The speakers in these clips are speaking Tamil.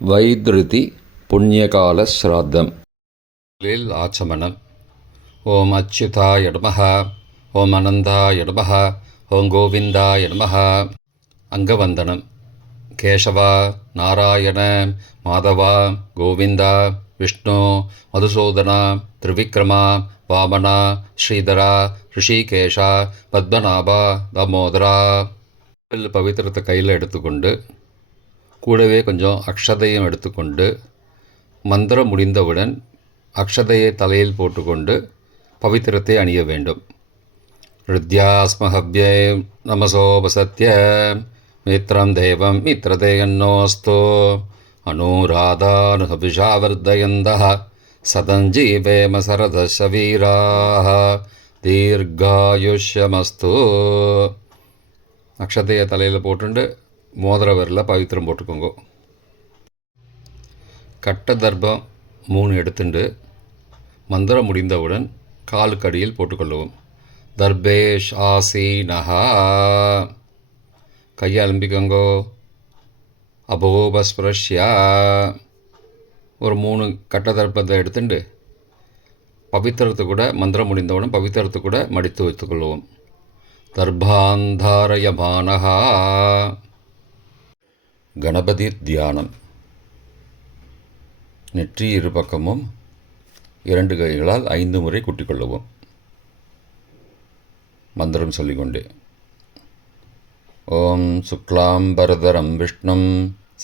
வைத்ருதி புண்ணியகால ஸ்ராத்தம். ஆச்சமனம். ஓம் அச்சுதாய நமஹ, ஓம் அனந்தாய நமஹ, ஓம் கோவிந்தாய நமஹ. அங்கவந்தனம். கேசவா, நாராயண, மாதவா, கோவிந்தா, விஷ்ணு, மதுசூதனா, திரிவிக்ரமா, வாமனா, ஸ்ரீதரா, ரிஷிகேஷா, பத்மநாபா, தாமோதரா. பவித்திரத்தை கையில் எடுத்துக்கொண்டு கூடவே கொஞ்சம் அக்ஷதையும் எடுத்துக்கொண்டு மந்திரம் முடிந்தவுடன் அக்ஷதையை தலையில் போட்டுக்கொண்டு பவித்திரத்தை அணிய வேண்டும். ருத்யாஸ்மஹவ்யே நமசோபசத்ய மித்ரம் தேவம் மித்ரதேயன்னோஸ்தோ அனுராதானுஹபிஷாவர்தயந்தः சதஞ்சீவேம சரதச வீராः தீர்காயுஷ்யமஸ்து. அக்ஷதையை தலையில் போட்டுண்டு மோதிர விரலில் பவித்திரம் போட்டுக்கோங்க. கட்ட தர்பம் 3 எடுத்துண்டு மந்திரம் முடிந்தவுடன் காலுக்கு அடியில் போட்டுக்கொள்ளவும். தர்பேஷ் ஆசீனஹா. கையை அலம்பிக்கோங்கோ. அபோபஸ்பிரஷ்யா. ஒரு 3 கட்ட தர்ப்பத்தை எடுத்துட்டு பவித்திரத்தை கூட மந்திரம் முடிந்தவுடன் பவித்திரத்தை கூட மடித்து வைத்துக்கொள்வோம். தர்பாந்தாரயமானஹா. கணபதி தியானம். நெற்றி இரு பக்கமும் 2 கைகளால் 5 முறை குட்டிக்கொள்ளவும். மந்திரம் சொல்லிக்கொண்டே. ஓம் சுக்லாம்பரதரம் விஷ்ணும்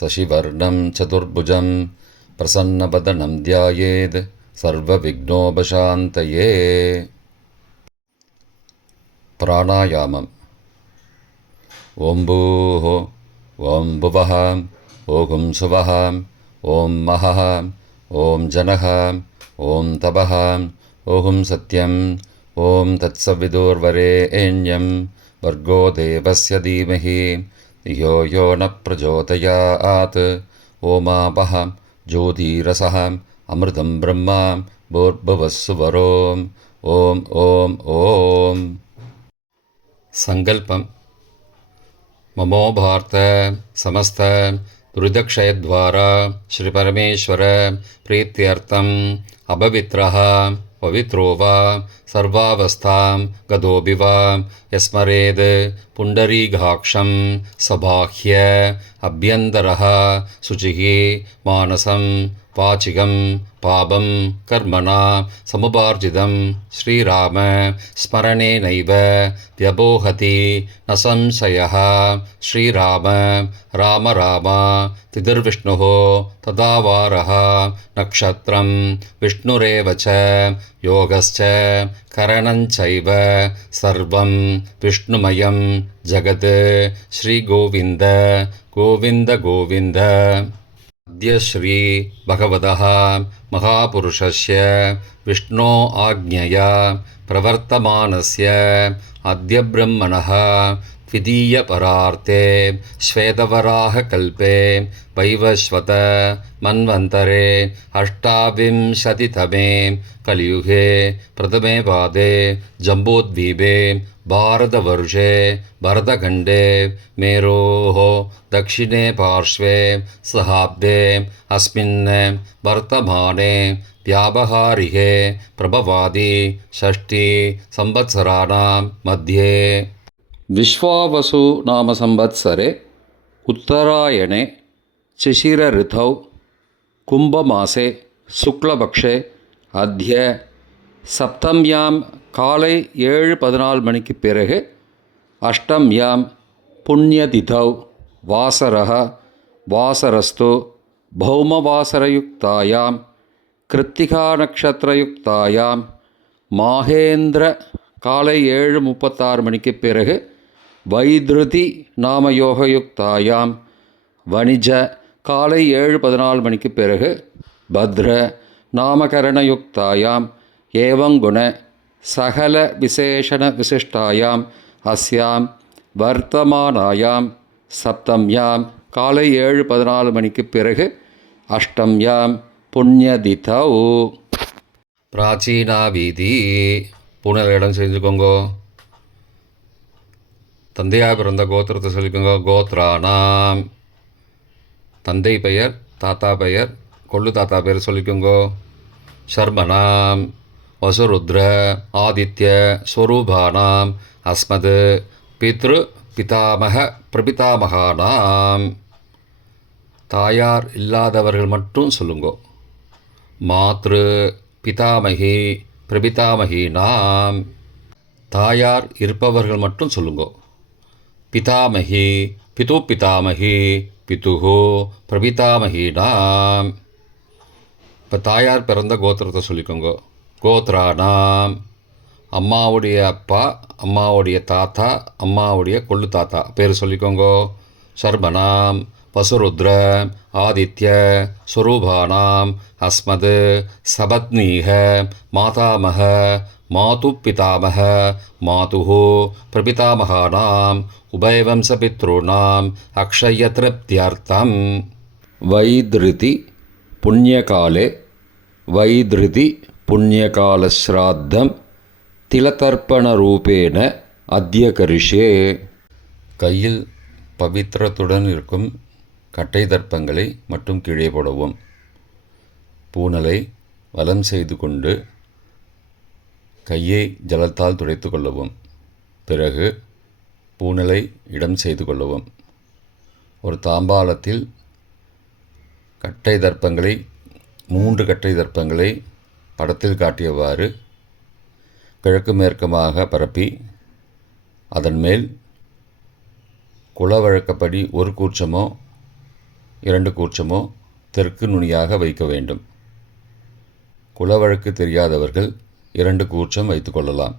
சசிவர்ணம் சதுர்புஜம் பிரசன்னவதனம் தியாயேத் சர்வ விக்னோபசாந்தயே. பிராணாயாமம். ஓம் பூஹோ, ஓம் புவஹ, ஓம் சுவஹ, ஓம் மஹஹ, ஓம் ஜனஹ, ஓம் தபஹ, ஓம் சத்யம், ஓம் தத்சவிதுர்வரேண்யம் வர்கோ தேவஸ்ய தீமஹி யோ யோ ந பிரச்சோதயாத். ஓமாபஹ ஜோதிரசஹ அமிர்தம் பிரம்மா பூர்புவஸ்ஸுவரோம். ஓம் ஓம் ஓம். சங்கல்பம். மமோ பார்த்த சமஸ்த துரிதக்ஷயத்வாரா ஸ்ரீ பரமேஸ்வர பிரீத்தியர்த்தம் அபவித்ரஹ பவித்ரோ வா சர்வாவஸ்தாம் கதோபி வா யஸ்மரேத் புண்டரீகாக்ஷம் சபாஹ்ய அப்யந்தரஹ சுச்சிஹி மானசம் வாச்சிகம் பாபம் கர்மணா சமுபார்ஜிதம் ஸ்ரீராம ஸ்மரணேனைவ வ்யபோஹதி ந சம்சயः. ஸ்ரீராம ராம ராம திதிர்விஷ்ணுः ததாவாரः நக்ஷத்ரம் விஷ்ணுரேவ ச யோகஸ்ச கரணஞ்சைவ சர்வம் விஷ்ணுமயம் ஜகத். ஸ்ரீகோவிந்த கோவிந்த கோவிந்த. அத்ய ஸ்ரீ பகவதः மகாபுருஷஸ்ய விஷ்ணோ ஆக்ஞயா பிரவர்த்தமானஸ்ய அத்ய பிரம்மணः த்விதீய பரார்த்தே ஸ்வேதவராக கல்பே வைவஸ்வத மன்வந்தரே அஷ்டாவிம்சதிதமே கலியுகே பிரதமே பாதே ஜம்போத்வீபே பாரதவர்ஷே பரதகண்டே மேரோः दक्षिणे पार्श्वे सहाब्दे अस्मिन् वर्तमाने व्यावहारिके प्रभवादि षष्ठी संवत्सराणां मध्ये विश्वावसु नाम संवत्सरे उत्तरायणे शिशिर ऋतौ कुंभमासे शुक्लपक्षे अद्य सप्तम्यां काले 7:14 மணிக்கு பிறகு அஷ்டம்யாம் புண்ணியதிதௌ வாசரः வாசரஸ்து பௌமவாசரயுக்தாயாம் கிருத்திகா நக்ஷத்திரயுக்தாயாம் மாகேந்திர காலை 7:36 மணிக்கு பிறகு வைத்ருதி நாமயோகயுக்தாயாம் வணிஜ காலை 7:14 மணிக்கு பிறகு பத்ர நாமகரணயுக்தாயாம் ஏவங்குண சகல விசேஷண விசிஷ்டாயாம் அஸ்யாம் வர்த்தமானாயாம் சப்தம்யாம் காலை 7:14 மணிக்கு பிறகு அஷ்டம்யாம் புண்ணியதிதௌ. பிராச்சீனா வீதி. பூனல் இடம் செஞ்சுக்கோங்கோ. தந்தையாக பிறந்த கோத்திரத்தை சொல்லிக்கோங்க. கோத்ரானாம். தந்தை பெயர் தாத்தா பெயர், கொள்ளு தாத்தா பெயர் சொல்லிக்கோங்கோ. ஷர்மனாம் வசுருத்ர ஆதித்ய ஸ்வரூபானாம் அஸ்மது பித்ரு பிதாமக பிரபிதாமகானாம். தாயார் இல்லாதவர்கள் மட்டும் சொல்லுங்கோ. மாத்ரு பிதாமகி பிரபிதாமகீனாம். தாயார் இருப்பவர்கள் மட்டும் சொல்லுங்கோ. பிதாமகி பிது பிதாமகி பிதுஹோ பிரபிதாமகீனாம். இப்போ தாயார் பிறந்த கோத்திரத்தை சொல்லிக்கோங்க. கோத்ரானாம், அம்மாவுடைய அப்பா, அம்மாவுடைய தாத்தா, அம்மாவுடைய கொள்ளு தாத்தா பேர் சொல்லிக்கோங்க. சர்மனாம் வசுருத்ர ஆதித்ய ஸ்வரூபானாம் அஸ்மது சபத்னீக மாதாமக மாது பிதாமக மாதுஹோ பிரபிதாமகானாம் உபயவம்சபித்ருணாம் அக்ஷயத்ருப்தியர்த்தம். வைத்ருதி புண்ணியகாலே வைத்ருதி புண்ணியகாலஸ்ராத்தம் திலதர்ப்பணரூபேண அத்ய கரிஷ்யே. கையில் பவித்திரத்துடன் இருக்கும் கட்டை தர்ப்பங்களை மட்டும் கீழே போடவும். பூனலை வலம் செய்து கொண்டு கையை ஜலத்தால் துடைத்து கொள்ளவும். பிறகு பூனலை இடம் செய்து கொள்ளவும். ஒரு தாம்பாளத்தில் கட்டை தர்ப்பங்களை 3 கட்டை தர்ப்பங்களை படத்தில் காட்டியவாறு கிழக்கு மேற்குமாக பரப்பி அதன் மேல் குலவழக்கப்படி 1 கூர்ச்சமோ 2 கூர்ச்சமோ தெற்கு நுனியாக வைக்க வேண்டும். குலவழக்கு தெரியாதவர்கள் 2 கூர்ச்சம் வைத்து கொள்ளலாம்.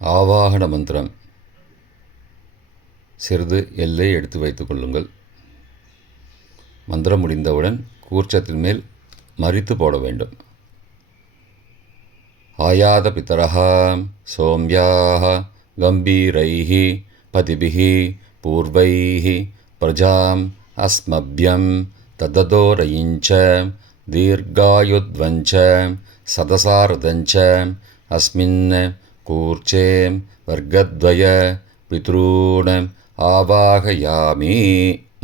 ஆவாகன மந்திரம் சிறிது எல்லை எடுத்து வைத்துக் கொள்ளுங்கள். மந்திரம் முடிந்தவுடன் கூர்ச்சத்தின் மேல் மரித்து போட வேண்டும். ஆயாத பிதரஹா சோம்யாக கம்பீரைஹி பதிபிஹி பூர்வைஹி பிரஜாம் அஸ்மப்யம் தததோரயிஞ்ச தீர்காயுத்வஞ்ச சதசாரதஞ்ச அஸ்மின் கூர்ச்சே வர்க்கத்வய பித்ரூண ஆவாகயாமி.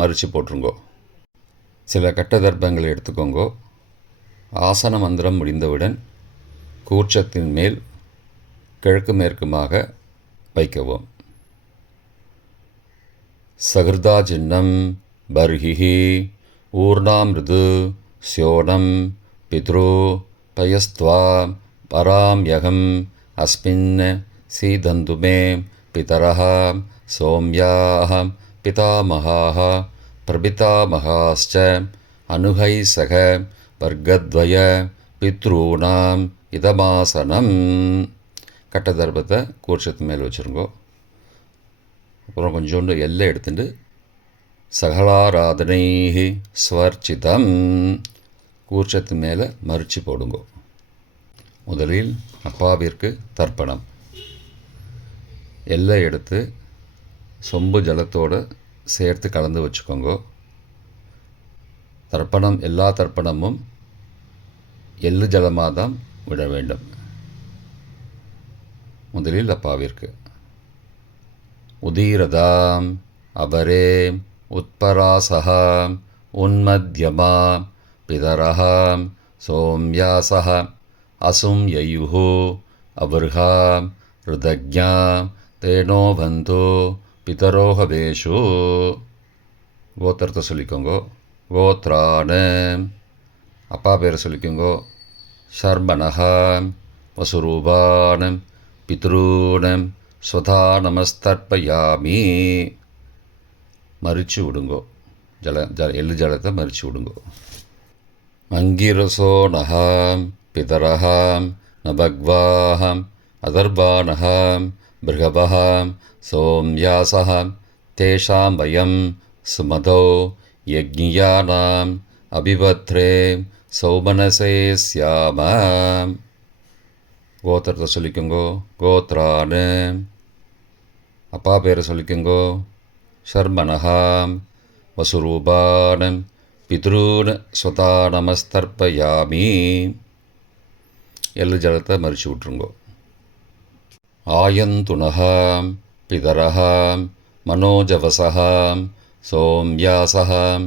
மறித்து போட்டுருங்கோ. சில கட்ட தர்ப்பங்களை எடுத்துக்கோங்கோ. ஆசன மந்திரம் முடிந்தவுடன் கூர்ச்சத்தின் மேல் கிழக்கு மேற்குமாக வைக்கவும். சகிருதா சின்னம் பர்ஹிஹி ஊர்ணாமிருது ஸ்யோனம் பித்ரு பயஸ்த்வா பராம்யகம் அஸ்மின் சீதந்துமே பிதரஹ சோம்யாஹ பிதாமகாஹ பிரபிதாமகாஸ்ச அனுகை சக வர்க்கத்வய பித்ரூணாம் இதமாசனம். கட்ட தர்ப்பத்தை கூர்ச்சத்து மேல் வச்சுருங்கோ. அப்புறம் கொஞ்சோண்டு எல்லை எடுத்துட்டு சகலாராதனை ஸ்வர்ச்சிதம் கூர்ச்சத்து மேலே மறித்து போடுங்கோ. முதலில் அப்பாவிற்கு தர்ப்பணம். எல்லை எடுத்து சொம்பு ஜலத்தோடு சேர்த்து கலந்து வச்சுக்கோங்க. தர்ப்பணம் எல்லா தர்ப்பணமும் எள்ளு ஜலமாக தான் விட வேண்டும். முதலில் அப்பாவிற்கு உதீரதாம் அபரே உத்பராசகாம் உன்மத்யமா பிதரஹாம் சோம்யாசஹ அசும் யயுஹு அபர்ஹாம் ருதக்ஞாம் தேனோ பந்தோ பிதரோஹவேஷு. கோத்திரத்தை சொல்லிக்கோங்கோ. கோத்ரான அப்பா பேரை சொல்லிக்கோங்கோ. ஷர்மனஹாம் வசுரூபானம் பித்ரூனம் ஸ்வதா நமஸ்தர்ப்பயாமி. மறித்து விடுங்கோ. எள்ளு ஜலத்தை மறித்து விடுங்கோ. அங்கிரசோ நகாம் பிதரஹாம் நபக்வாஹாம் அதர்பானஹாம் பிருகபஹாம் சோம்யாசஹாம் தேஷாம் வயம் சுமதோ யக்ஞியானாம் அபிபத்ரே சௌமனசே ஸ்யாமாம். கோத்திரத்தை சொல்லிக்கோங்கோ. கோத்ரானு அப்பா பேரை சொல்லிக்கோங்கோ. ஷர்மனஹாம் வசுரூபானம் பித்ரூன் ஸ்வதா நமஸ்தர்ப்பயாமி. எள்ளு ஜலத்தை மறித்து விட்ருங்கோ. ஆயந்துனஹாம் பிதரஹாம் மனோஜவசஹாம் சோம்யாசஹாம்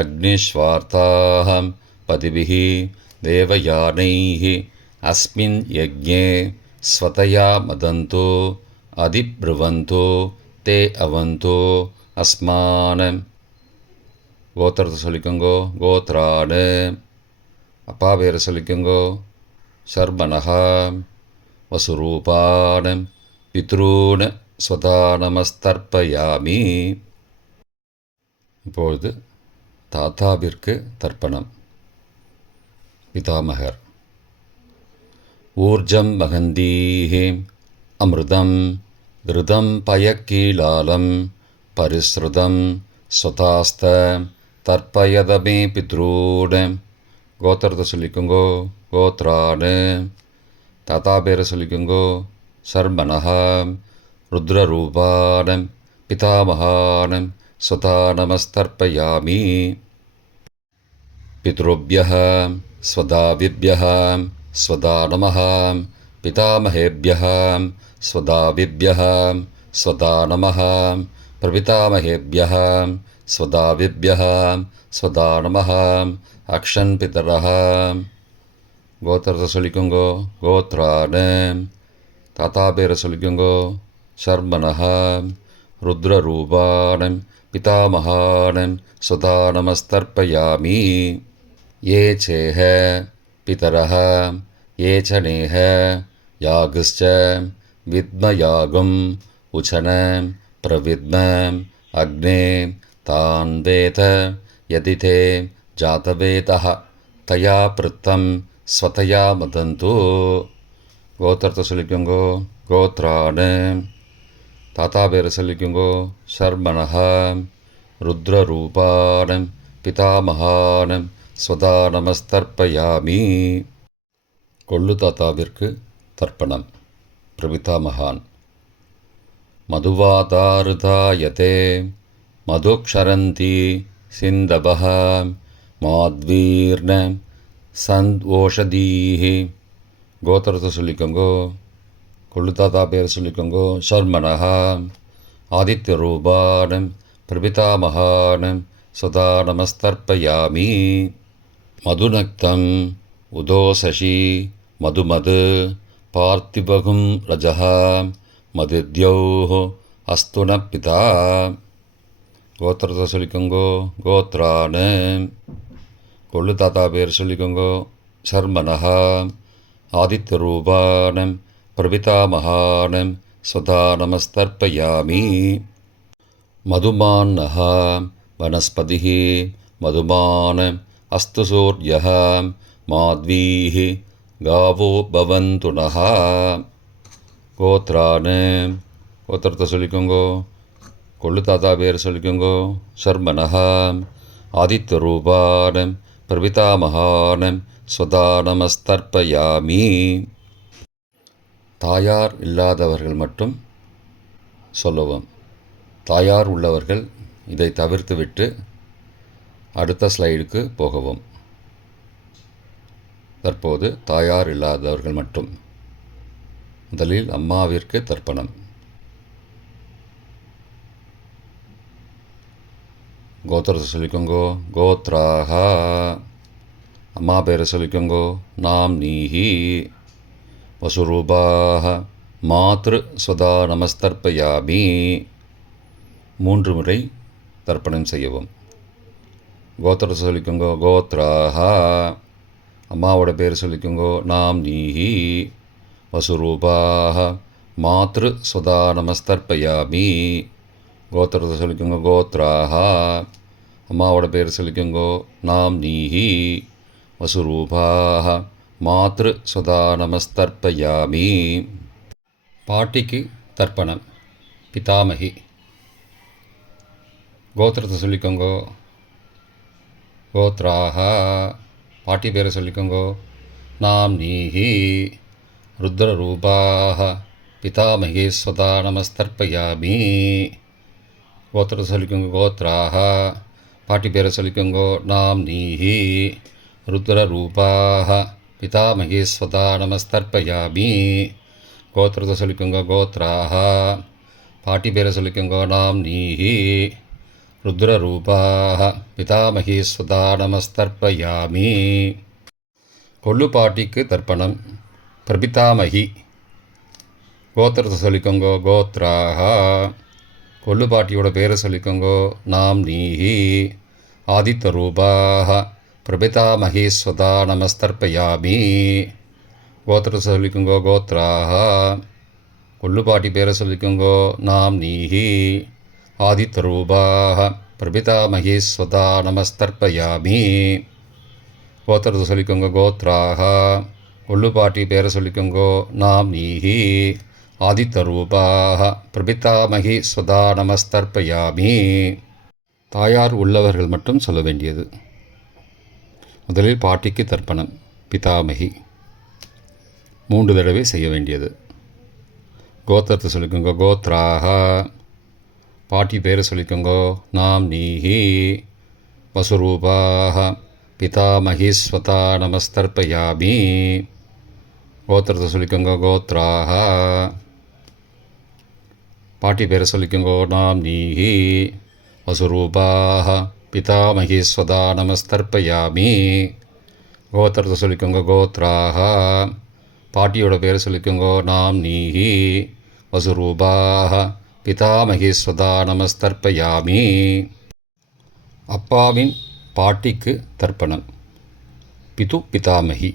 अग्निश्वार्ताः पतिभिः देवयानैः अस्मिन् यज्ञे स्वतया मदन्तो अधिब्रुवन्तो ते अवन्तो अस्मान्. கோத்திரத்தை சொல்லிக்கோங்கோ. கோத்ராடு. அப்பா பேரை சொல்லிக்கோங்கோ. சர்பனஹா. வசுரூபான் பித்ரூன் ஸ்வதா நமஸ்தர்ப்பயாமி. இப்பொழுது தாத்தாவிற்கு தர்ப்பணம். பிதாமகர். ஊர்ஜம் மகந்தீஹி அமிர்தம் கிருதம் பயக்கீலாலம் பரிஸ்ருதம் ஸ்வதாஸ்த தர்ப்பயதமே பித்ரூன். கோத்திரத்தை சொல்லிக்கோங்கோ. கோத்ராடு. தாத்தா பேரை சொல்லிக்கோங்கோ. சர்மனஹா. ருத்ரரூபான் பிதாமகான் ஸ்வதா நமஸ்தர்ப்பயாமி. பித்ருभ्यः स्वदाविभ्यः स्वदा नमः. पितामहेभ्यः स्वदाविभ्यः स्वदा नमः. प्रपितामहेभ्यः स्वदाविभ्यः स्वदा नमः. अक्षन् पितरः. கோத்திரத்தை சொல்லிக்கோங்கோ. கோத்ரான். தாத்தா பேரை சொல்லிக்கோங்கோ. சர்மனஹா. ருத்ரரூபான் பிதாமகான் ஸ்வதா நமஸ்தர்ப்பயாமி. ये चेह पितरः ये च नेह यागश्च विद्मयागम् उचन प्रविद्म अग्ने तान् वेद यदि ते जातवेदः तया पृत्तं स्वतया मदन्तु. கோத்திரத்தை சொல்லிக்கோங்கோ. கோத்ரான். தாத்தா பேரை சொல்லிக்கோங்கோ. சர்மனஹா. ருத்ரரூபான் பிதாமகான் ஸ்வதா நமஸ்தர்ப்பயாமி. கொள்ளு தாத்தாவிற்கு தர்ப்பணம். பிரபிதாமகான். மதுவாதாருதாயதே மதுக்ஷரந்தி சிந்தபஹ மாத்வீர்ண சந்த்வோஷதீஹி. கோத்திரத்தை சொல்லிக்கோங்கோ. கொள்ளு தாத்தா பேர் சொல்லிக்கோங்கோ. சர்மனஹா. ஆதித்யரூபான் பிரபிதாமகான் ஸ்வதா நமஸ்தர்ப்பயாமி. மதுநக்தம் உதோசசி மதுமது பார்த்திபகும் ரஜः மதித்யௌः அஸ்து ந பிதா. கோத்திரத்தை சொல்லிக்கோங்கோ. கோத்ரான். கொள்ளு தாத்தா பேர் சொல்லிக்கோங்கோ. சர்மனஹா. ஆதித்யரூபான் பிரபிதாமகான் ஸ்வதா நமஸ்தர்ப்பயாமி. மதுமான்னः वनस्पतिः मधुमान् अस्तु सूर्यः माध्वीः गावो भवन्तु नः. கோத்ரான். கோத்திரத்தை சொல்லிக்கோங்கோ. கொள்ளு தாத்தா பேர் சொல்லிக்கோங்கோ. சர்மனஹா. ஆதித்யரூபான் பிரபிதாமகான் ஸ்வதா நமஸ்தர்ப்பயாமி. தாயார் இல்லாதவர்கள் மட்டும் சொல்லவும். தாயார் உள்ளவர்கள் இதை தவிர்த்துவிட்டு அடுத்த ஸ்லைடுக்கு போகவும். தற்போது தாயார் இல்லாதவர்கள் மட்டும். முதலில் அம்மாவிற்கு தர்ப்பணம். கோத்திரத்தை சொல்லிக்கோங்கோ. கோத்ராஹா. அம்மா பேரை சொல்லிக்கோங்கோ. நாம் நீஹி. வசுரூபாஹ மாத்ரு ஸ்வதா நமஸ்தர்ப்பயாமி. 3 முறை தர்ப்பணம் செய்யவும். கோத்திரத்தை சொல்லிக்கோங்கோ. கோத்ராஹா. அம்மாவோட பேர் சொல்லிக்கோங்கோ. நாம் நீஹி. வசுரூபாஹ மாத்ரு ஸ்வதா நமஸ்தர்ப்பயாமி. கோத்திரத்தை சொல்லிக்கோங்கோ. கோத்ராஹா. அம்மாவோட பேர் சொல்லிக்கோங்கோ. நாம் நீஹி. வசுரூபாஹ மாத்ரு ஸ்வதா நமஸ்தர்ப்பயாமி. பாட்டிக்கு தர்ப்பணம். பிதாமகி. கோத்திரத்தை சொல்லிக்கோங்கோ. கோத்ராஹா. பாட்டி பேரை சொல்லிக்கோங்கோ. நாம் நீஹி. ருத்ரரூபாஹ பிதாமகி ஸ்வதா நமஸ்தர்ப்பயாமி. கோத்திரத்தை சொல்லிக்கோங்க. கோத்ராஹா. பாட்டி பேரை சொல்லிக்கோங்கோ. நாம் நீஹி. ருத்ரரூபாஹ பிதாமகி ஸ்வதா நமஸ்தர்ப்பயாமி. கோத்திரத்தை சொல்லிக்கோங்க. கோத்ராஹா. பாட்டி பேரை சொல்லிக்கோங்க. நாம் நீஹி. ருத்ரரூபாः பிதாமகி ஸ்வதா நமஸ்தர்ப்பயாமி. கொள்ளுப்பாட்டிக்கு தர்ப்பணம். பிரபிதாமகி கோத்திரத்தை சொல்லிக்கோங்கோ. கோத்ராக கொள்ளுப்பாட்டியோட பேரை சொல்லிக்கோங்கோ. நாம் நீஹி. ஆதித்த ரூபாக பிரபிதாமகி ஸ்வதா நமஸ்தர்ப்பயாமி. கோத்திரத்தை சொல்லிக்கோங்கோ. கோத்ராக கொள்ளுப்பாட்டி பேரை சொல்லிக்கோங்கோ. நாம் நீஹி. ஆதித்த ரூபாக பிரபிதாமகி ஸ்வதா நமஸ்தர்ப்பயாமி. கோத்திரத்தை சொல்லிக்கோங்க. கோத்ராக கொள்ளுப்பாட்டி பேரை சொல்லிக்கோங்கோ. நாம் நீஹி. ஆதித்த ரூபாக பிரபிதாமகி ஸ்வதா நமஸ்தர்ப்பயாமி. தாயார் உள்ளவர்கள் மட்டும் சொல்ல வேண்டியது. முதலில் பாட்டிக்கு தர்ப்பணம். பிதாமகி 3 தடவை செய்ய வேண்டியது. கோத்திரத்தை சொல்லிக்கோங்க. கோத்ராக பாட்டி பேரை சொல்லிக்கோங்கோ. நாம் நீஹி. வசுரூபாக பிதாமகி ஸ்வதா நமஸ்தர்ப்பயாமி. கோத்திரத்தை சொல்லிக்கோங்க. கோத்ராக பாட்டி பேரை சொல்லிக்கோங்கோ. நாம் நீஹி. வசுரூபாக பிதாமகி ஸ்வதா நமஸ்தர்ப்பயாமி. கோத்திரத்தை சொல்லிக்கோங்க. கோத்ராக பாட்டியோட பேரை சொல்லிக்கோங்கோ. நாம் நீஹி. வசுரூபாக பிதாமகி ஸ்வதா நமஸ்தர்ப்பயாமி. அப்பாவின் பாட்டிக்கு தர்ப்பணம். பிது பிதாமகி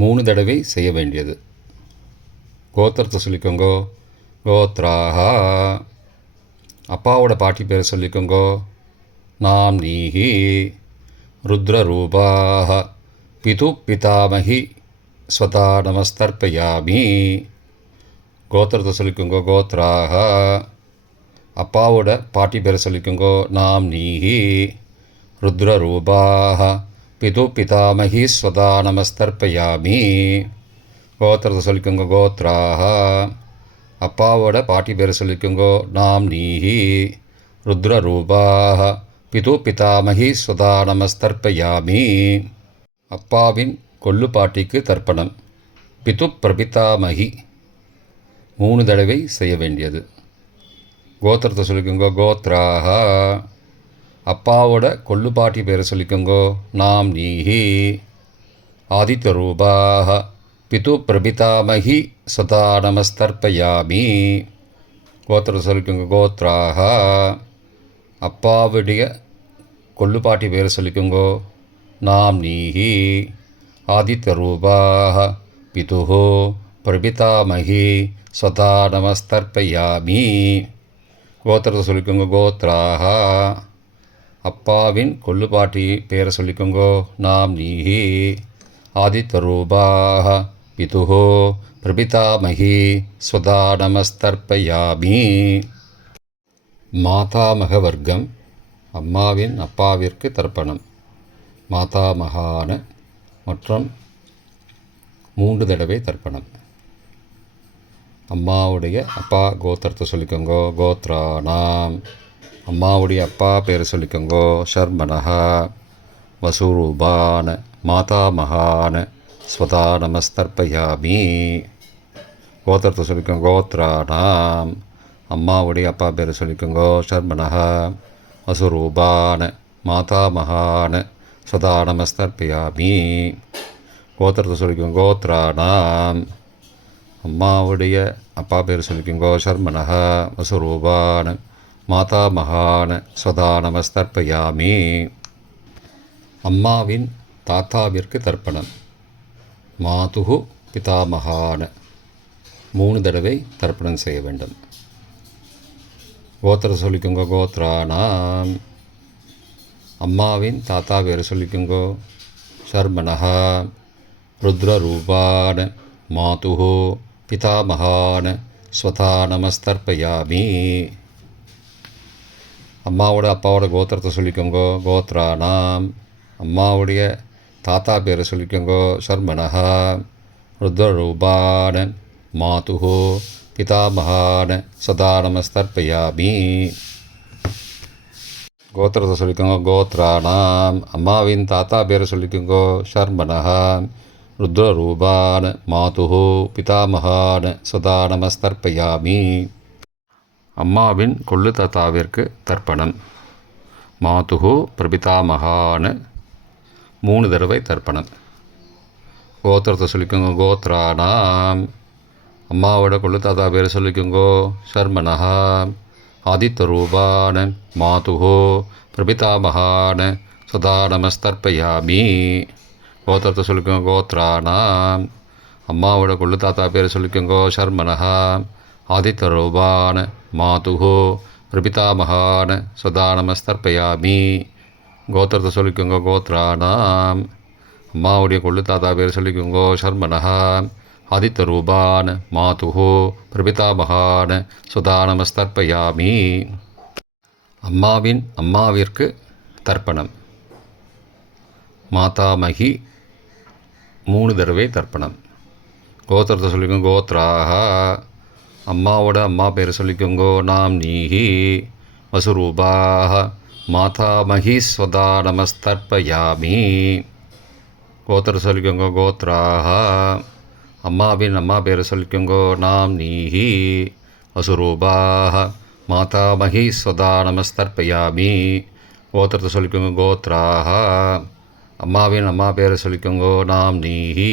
3 தடவை செய்ய வேண்டியது. கோத்திரத்தை சொல்லிக்கோங்கோ. கோத்ராக அப்பாவோட பாட்டி பேரை சொல்லிக்கோங்கோ. நாம் நீஹி. ருத்ரரூபாக பிது பிதாமகி ஸ்வதா நமஸ்தர்ப்பயாமி. கோத்திரத்தை சொல்லிக்கோங்கோ. கோத்ராக அப்பாவோட பாட்டி பேரை சொல்லிக்கோங்கோ. நாம் நீஹி. ருத்ரரூபாக பிது பிதாமகி ஸ்வதா நமஸ்தர்ப்பயாமி. கோத்திரத்தை சொல்லிக்கோங்க. கோத்ராக அப்பாவோட பாட்டி பேரை சொல்லிக்கோங்கோ. நாம் நீஹி. ருத்ரரூபாக பிது பிதாமகி ஸ்வதா நமஸ்தர்ப்பயாமி. அப்பாவின் கொள்ளுப்பாட்டிக்கு தர்ப்பணம். பிது பிரபிதாமகி 3 தடவை செய்ய வேண்டியது. கோத்திரத்தை சொல்லிக்கோங்கோ. கோத்ராக அப்பாவோட கொள்ளுப்பாட்டி பேரை சொல்லிக்கோங்கோ. நாம் நீஹி. ஆதித்த ரூபாக பிது பிரபிதாமகி ஸ்வதா நமஸ்தர்ப்பயாமி. கோத்திரத்தை சொல்லிக்கோங்க. கோத்ராக அப்பாவுடைய கொள்ளுப்பாட்டி பேரை சொல்லிக்கோங்கோ. நாம் நீஹி. ஆதித்த ரூபாக பிது பிரபிதாமகி ஸ்வதா நமஸ்தர்ப்பயாமி. கோத்திரத்தை சொல்லிக்கோங்க. கோத்ராக அப்பாவின் கொள்ளுப்பாட்டி பேரை சொல்லிக்கோங்கோ. நாம் நீஹி. ஆதித்த ரூபாக பிது பிரபிதாமகி ஸ்வதா நமஸ்தர்ப்பயாமி. மாதாமக வர்க்கம். அம்மாவின் அப்பாவிற்கு தர்ப்பணம். மாதாமகான மற்றும் 3 தடவை தர்ப்பணம். அம்மாவுடைய அப்பா கோத்திரத்தை சொல்லிக்கோங்கோ. கோத்ரானாம் அம்மாவுடைய அப்பா பேரை சொல்லிக்கோங்கோ. ஷர்மணஹா வசுரூபான மாதாமகான ஸ்வதா நமஸ்தர்ப்பயாமி. கோத்திரத்தை சொல்லிக்கோங்க. கோத்ரானாம் அம்மாவுடைய அப்பா பேரை சொல்லிக்கோங்கோ. ஷர்மணஹா வசுரூபான மாதாமகான ஸ்வதா நமஸ்தர்ப்பயாமி. கோத்திரத்தை சொல்லிக்கோங்க. கோத்ரானாம் அம்மாவுடைய அப்பா பேர் சொல்லிக்கோங்கோ. ஷர்மணஹ வசுரூபான மாதாமகான ஸ்வதா நமஸ்தர்ப்பயாமி. அம்மாவின் தாத்தாவிற்கு தர்ப்பணம். மாதுகு பிதாமகான 3 தடவை தர்ப்பணம் செய்ய வேண்டும். கோத்திரத்தை சொல்லிக்கோங்க. கோத்ரானாம் அம்மாவின் தாத்தா பேர் சொல்லிக்கோங்கோ. ஷர்மணஹ ருத்ரரூபான மாதுகு பிதாமகான ஸ்வதா நமஸ்தர்ப்பயாமி. அம்மாவோட அப்பாவோட கோத்திரத்தை சொல்லிக்கோங்கோ. கோத்ரானாம் அம்மாவுடைய தாத்தா பேரை சொல்லிக்கோங்கோ. ஷர்மணஹ ருத்ரரூபான மாதுகு பிதாமகான ஸ்வதா நமஸ்தர்ப்பயாமி. கோத்திரத்தை சொல்லிக்கோங்க. கோத்ரானாம் அம்மாவின் தாத்தா பேரை சொல்லிக்கோங்கோ. ஷர்மணஹ ருத்ரரூபான மாதுகு பிதாமகான ஸ்வதா நமஸ்தர்ப்பயாமி. அம்மாவின் கொள்ளு தாத்தாவிற்கு தர்ப்பணம். மாதுகு பிரபிதாமகான்னு 3 தடவை தர்ப்பணம். கோத்திரத்தை சொல்லிக்கோங்க. கோத்ரானாம். அம்மாவோட கொள்ளு தாத்தா பேர் சொல்லிக்கோங்கோ. சர்மனஹா. ஆதித்யரூபான மாதுகு பிரபிதாமகான சதா நமஸ்தர்ப்பயாமி. கோத்திரத்தை சொல்லிக்கோங்க. கோத்ரானாம். அம்மாவோட கொள்ளு தாத்தா பேர் சொல்லிக்கோங்கோ. சர்மனஹா. ஆதித்யரூபான மாதுகு பிரபிதாமகான சதா நமஸ்தர்ப்பயாமி. கோத்திரத்தை சொல்லிக்கோங்க. கோத்ரானாம். அம்மாவுடைய கொள்ளு தாத்தா பேர் சொல்லிக்கோங்கோ. சர்மனஹா. ஆதித்யரூபான மாதுகு பிரபிதாமகான சதா நமஸ்தர்ப்பயாமி. அம்மாவிற்கு தர்ப்பணம். மாதாமகி 3 தடவை தர்ப்பணம். கோத்திரத்தை சொல்லிக்கோங்க. கோத்ராக. அம்மாவோட அம்மா பேர் சொல்லிக்கோங்கோ. நாம் நீஹி வசுரூபாக மாதாமகி ஸ்வதா நமஸ்தர்ப்பயாமி. கோத்திரம் சொல்லிக்கோங்க. கோத்ராக. அம்மாவின் அம்மா பேர் சொல்லிக்கோங்கோ. நாம் நீஹி வசுரூபாக மாதாமகி ஸ்வதா நமஸ்தர்ப்பயாமி. கோத்திரத்தை சொல்லிக்கோங்க. கோத்ராக. அம்மாவின் அம்மா பேர் சொல்லிக்கோங்கோ. நாம் நீஹி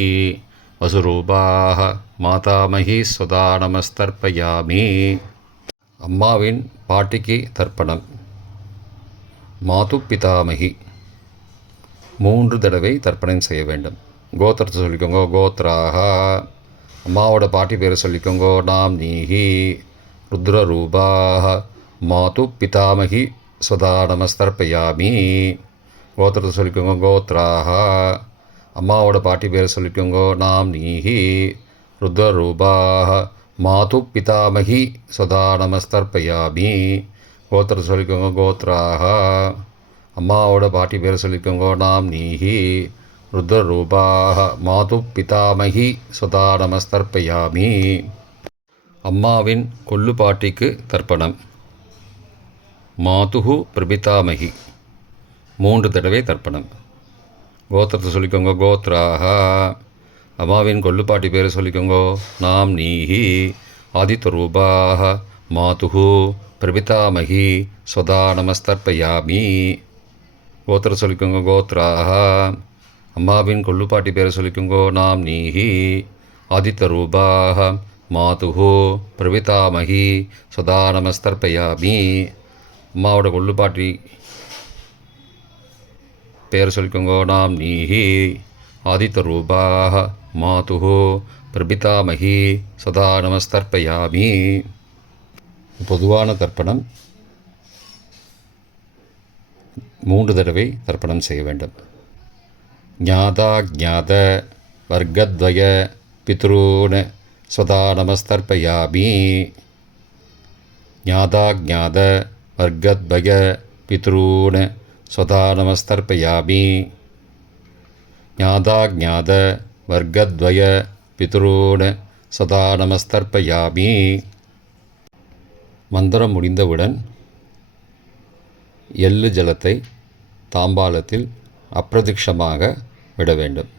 வசுரூபாக மாதாமகி ஸ்வதா நமஸ்தர்ப்பயாமி. அம்மாவின் பாட்டிக்கு தர்ப்பணம். மாது பிதாமகி 3 தடவை தர்ப்பணம் செய்ய வேண்டும். கோத்திரத்தை சொல்லிக்கோங்க. கோத்ராக. அம்மாவோட பாட்டி பேர் சொல்லிக்கோங்கோ. நாம் நீஹி ருத்ரரூபாக மாது பிதாமகி ஸ்வதா நமஸ்தர்ப்பயாமி. கோத்திரத்தை சொல்லிக்கோங்க. கோத்ராக. அம்மாவோட பாட்டி பேர் சொல்லிக்கோங்கோ. நாம் நீஹி ருத்ரரூபாக மாது பிதாமகி ஸ்வதா நமஸ்தர்ப்பயாமி. கோத்திரத்தை சொல்லிக்கோங்க. கோத்ராக. அம்மாவோட பாட்டி பேர் சொல்லிக்கோங்கோ. நாம் நீஹி ருத்ரரூபாக மாது பிதாமகி ஸ்வதா நமஸ்தர்ப்பயாமி. அம்மாவின் கொள்ளு பாட்டிக்கு தர்ப்பணம். மாதுகு பிரபிதாமகி 3 தடவை தர்ப்பணம். கோத்திரத்தை சொல்லிக்கோங்க. கோத்ராக. அம்மாவின் கொள்ளு பாட்டி பேர் சொல்லிக்கோங்கோ. நாம் நீஹி ஆதித்யரூபாக மாதுகு பிரபிதாமகி ஸ்வதா நமஸ்தர்ப்பயாமி. கோத்திரம் சொல்லிக்கோங்க. கோத்ராக. அம்மாவின் கொள்ளு பாட்டி பேர் சொல்லிக்கோங்கோ. நாம் நீஹி ஆதித்யரூபாக மாதுகு பிரபிதாமகி ஸ்வதா நமஸ்தர்ப்பயாமி. அம்மாவோட கொள்ளு பாட்டி பேர் சொல்லிக்கோங்கோ. நாம் நீஹி ஆதித்யரூபாக மாதுகு பிரபிதாமகி சதா நமஸ்தர்ப்பயாமி. பொதுவான தர்ப்பணம் 3 தடவை தர்ப்பணம் செய்ய வேண்டும். ஞாதா ஞாத வர்க்கத்வய பித்ரூன் சதா நமஸ்தர்ப்பயாமி. ஞாதா ஞாத வர்க்கத்வய பித்ரூன் சதா நமஸ்தர்ப்பயாமி. ஞாதா ஞாத வர்க்கத்வய பித்ரூன் சதா நமஸ்தர்ப்பயாமி. மந்திரம் முடிந்தவுடன் எள்ளு ஜலத்தை தாம்பாளத்தில் அப்பிரதிக்ஷமாக விட வேண்டும்.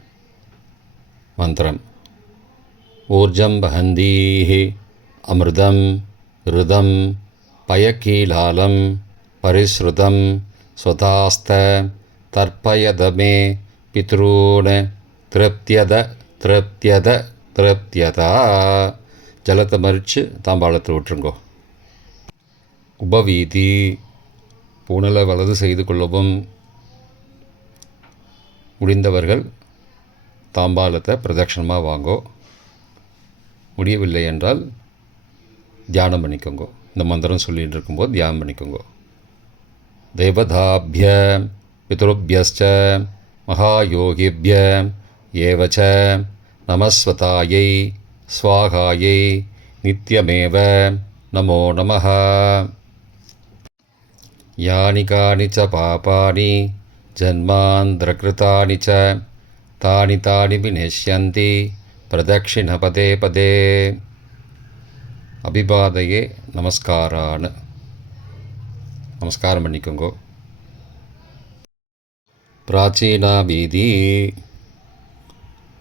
மந்திரம். ஊர்ஜம் வஹந்தீஹி அமிர்தம் ருதம் பயக்கீலாலம் பரிஸ்ருதம் ஸ்வதாஸ்த தர்ப்பயதமே பித்ரூன் திருப்தியத திருப்தியத திருப்தியதா. ஜலத்தை மறித்து தாம்பாளத்தில் விட்டுருங்கோ. உபவீதி. புனலை வலது செய்து கொள்ளவும். முடிந்தவர்கள் தாம்பாளத்தை பிரதட்சணமாக வாங்கோ. முடியவில்லை என்றால் தியானம் பண்ணிக்கோங்க. இந்த மந்திரம் சொல்லிகிட்டு இருக்கும்போது தியானம் பண்ணிக்கோங்க. தேவதாபிய பித்ருபியஸ்ச மகாயோகிபிய ஏவச்ச நமஸ்வதாயை ஸ்வாகாயை நித்யமேவ நமோ நமः. யானி கானி ச பாபானி ஜன்மாந்திரகிருதானி ச தானி தானி விநஷ்யந்தி பிரதக்ஷிணபதே பதே. அபிபாதையே நமஸ்காரான்னு நமஸ்காரம் பண்ணிக்கோங்கோ. பிராச்சீனா வீதி.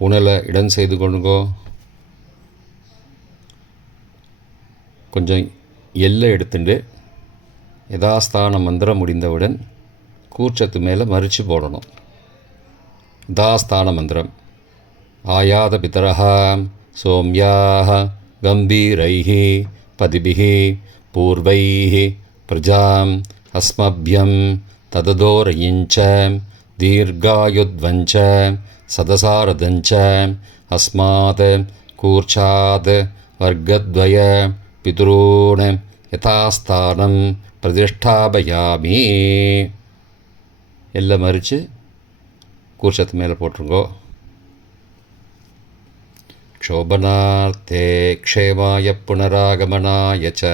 புனலை இடம் செய்து கொள்ளுங்கோ. கொஞ்சம் எல்லை எடுத்துட்டு யதாஸ்தான மந்திரம் முடிந்தவுடன் கூர்ச்சத்து மேலே மறித்து போடணும். யதாஸ்தான மந்திரம் ஆயாத பிதரஹ சோம்யாக கம்பீரைஹி பதிபிஹி பூர்வைஹி பிரஜாம் அஸ்மப்யம் தததோரயிஞ்ச தீர்காயுத்வஞ்ச சதசாரதஞ்ச அஸ்மாத் கூர்ச்சாத் வர்க்கத்வய பிதுரூன் யதாஸ்தானம் பிரதிஷ்டாபயாமி. எல்லாம் மறித்து கூர்ச்சத்து மேலே போட்டுருங்கோ. க்ஷோபனார்த்தே க்ஷேமாய புனராகமனாய ச.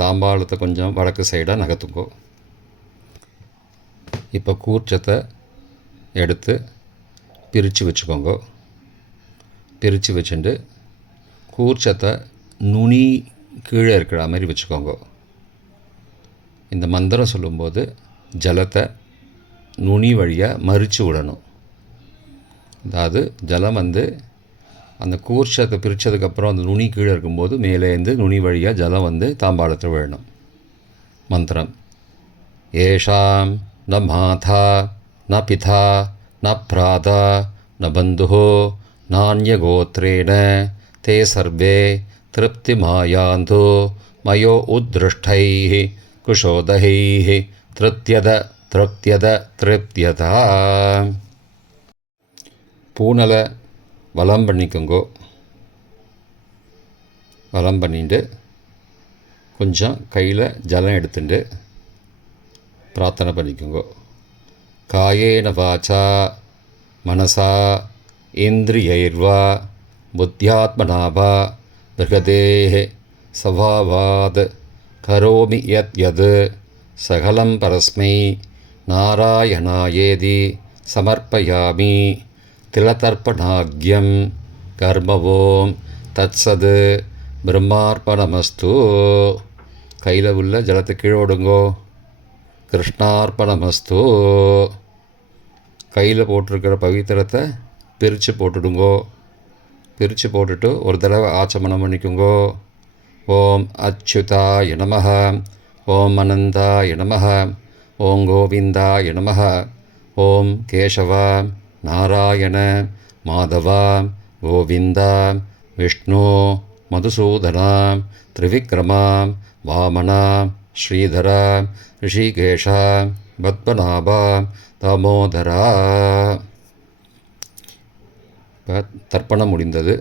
தாம்பாளத்தை கொஞ்சம் வடக்கு சைடாக நகர்த்துங்கோ. இப்போ கூர்ச்சத்தை எடுத்து பிரித்து வச்சுக்கோங்க. பிரித்து வச்சுட்டு கூர்ச்சத்தை நுனி கீழே இருக்கிற மாதிரி வச்சுக்கோங்க. இந்த மந்திரம் சொல்லும்போது ஜலத்தை நுனி வழியாக மறித்து விடணும். அதாவது ஜலம் அந்த கூர்ச்சத்தை பிரித்ததுக்கப்புறம் அந்த நுனி கீழே இருக்கும்போது மேலேருந்து நுனி வழியாக ஜலம் தாம்பாளத்தில் விழணும். மந்திரம் ஏஷாம் ந மாதா ந பிதா ந பிராதா ந பந்து நானியகோத்ரேண தே சர்வே திருப்திமாயாந்து மயோ உத்ருஷ்டைः குஷோதகைः திருப்தியத திருப்தியத திருப்தியதா. பூனலை வலம் பண்ணிக்கோங்கோ. வலம் பண்ணிட்டு கொஞ்சம் கையில் ஜலம் எடுத்துட்டு பிரார்த்தனை பண்ணிக்கோங்கோ. காயேன வாச்சா மனசா இந்திரியைர்வா புத்தியாத்மனாவா பிருகதேஹ சபாவாத் கரோமி யத் யத் சகலம் பரஸ்மை நாராயணாயேதி சமர்ப்பயாமி திலதர்ப்பணாக்யம் கர்மவோம் தத்சத் பிரம்மார்ப்பணமஸ்து. கையில் உள்ள ஜலத்தை கீழோடுங்கோ. கிருஷ்ணார்ப்பணமஸ்து. கையில் போட்டிருக்கிற பவித்திரத்தை பிரித்து போட்டுடுங்கோ. பிரித்து போட்டுட்டு ஒரு தடவை ஆச்சமனம் பண்ணிக்கோங்கோ. ஓம் அச்சுதாய நமஹ, ஓம் அனந்தாய நமஹ, ஓம் கோவிந்தாய நமஹ, ஓம் கேசவ நாராயண மாதவ கோவிந்த விஷ்ணு மதுசூதன திரிவிக்ரம வாமன ஸ்ரீதர ரிஷிகேஷ பத்மநாப தாமோதரா. இப்போ தர்ப்பணம் முடிந்தது.